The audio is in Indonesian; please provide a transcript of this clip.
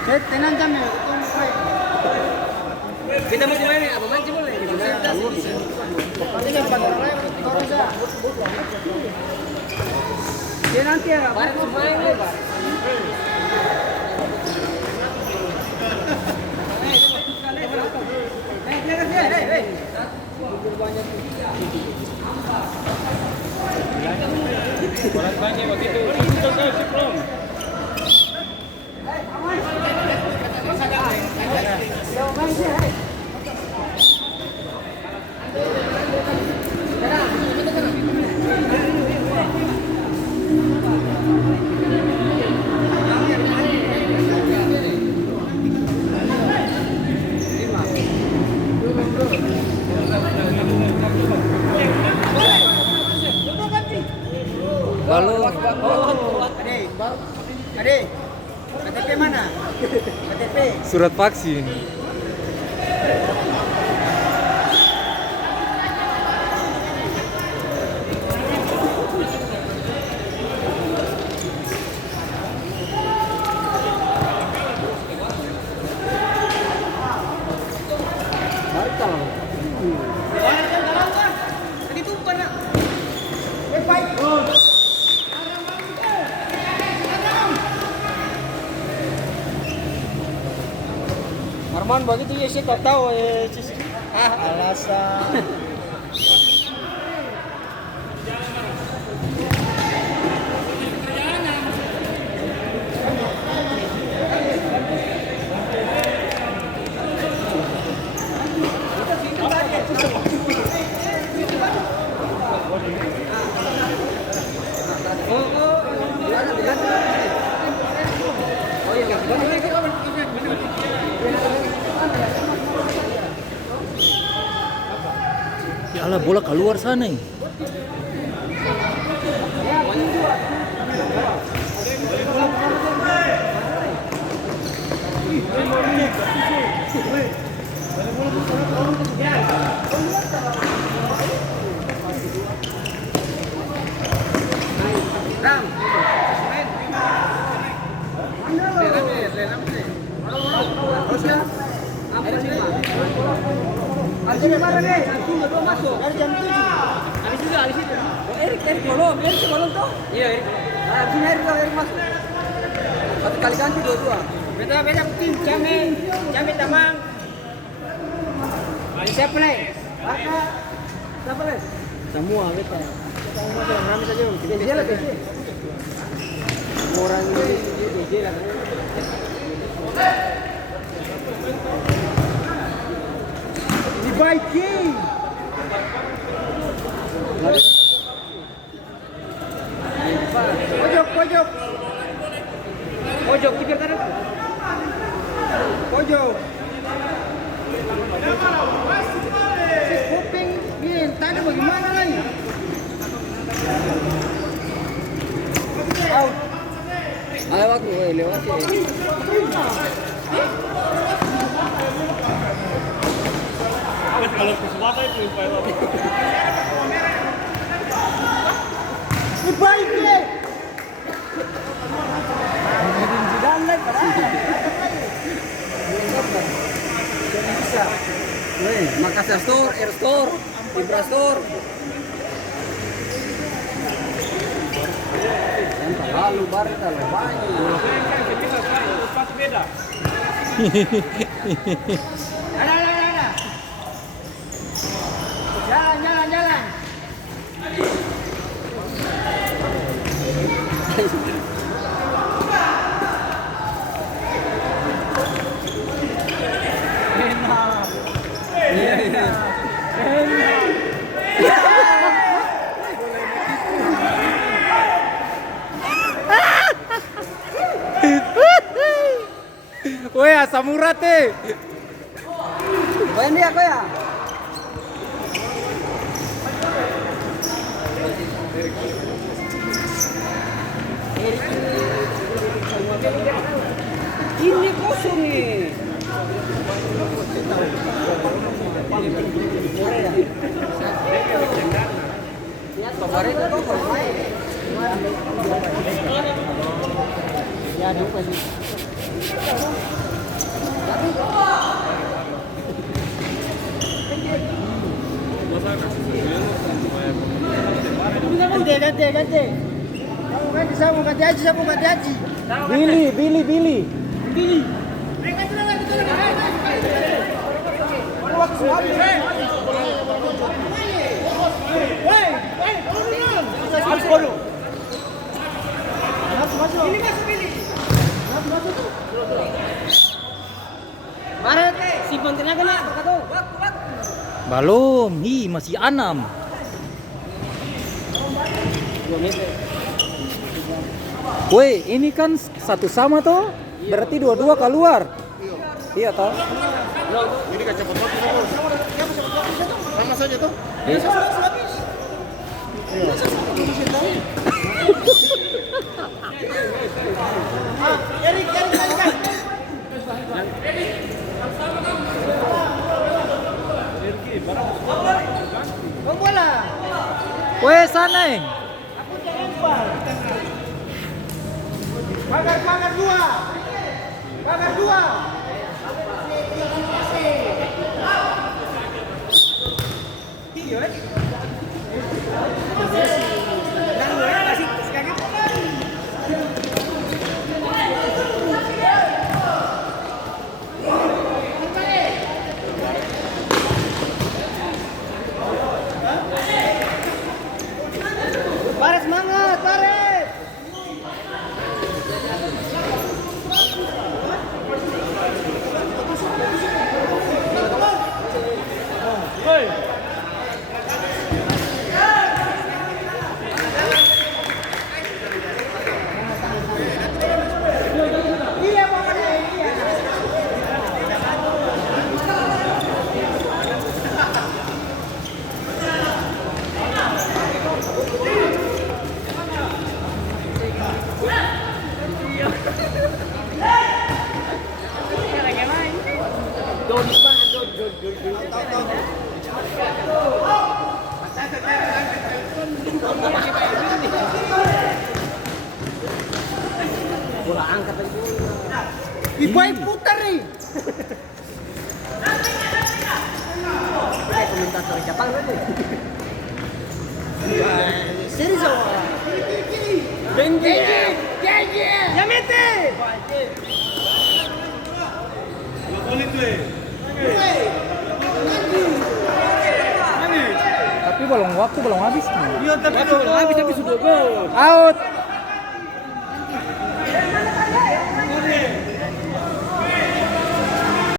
Tenang jam ya. Kita mau main apa mancing boleh? Dia nanti ya. Barang semua ini, Pak. Banyak waktu itu. Itu belum. Lalu Ade, KTP mana? KTP. surat vaksin. Tadi tumpah nak. Arman begitu ya sih kau tahu Alasan. Ya Allah, bola keluar sana. Ram. Artinya mana nih? Artinya belum masuk. Dari jam 7. Habis itu. Erik belum toh? Iya, Habis ini Erik masuk. Satu kali ganti dua. beda tim, jamin tamang. Siapa nih? Raka. Siapa nih? Semua beta. Kami saja. Dia lah dia. Orang ini dia lah. Dibaiki. Pojok. Pojok kita kan. Pojok. Kuping ini tadi bagaimana lagi? Out. Lewat gue, lewat sih. kalau kesempatan itu Dibaiki. Dan lagi bisa. Makassar Store, Air Store, Ibra Store. Lalu baru kalau banyak. beda. Ada. Jalan. Woi, asam urat eh. Oh ini aku ya. Ini kosong nih. Lihat kemarin itu kok main. Ya, lupa sih. ganti. Kamu ganti, saya mau ganti haji. Billy. Maret, simpan tenaga nak, kata. Belum, masih 6. Woi, ini kan satu sama toh? Berarti dua-dua keluar. Iya toh? Ini kaca potong sama saja tuh. Erik. Bola. Woi, Saneng. Pagar dua. Baris semangat, Baris. Bola angkat lagi dulu. Dibaik putar nih. Kayak komentator Jepang itu. Serius. Genji. Yamete. Tapi belum waktu belum habis nih. Iya, tapi belum habis tapi sudah gol. Out.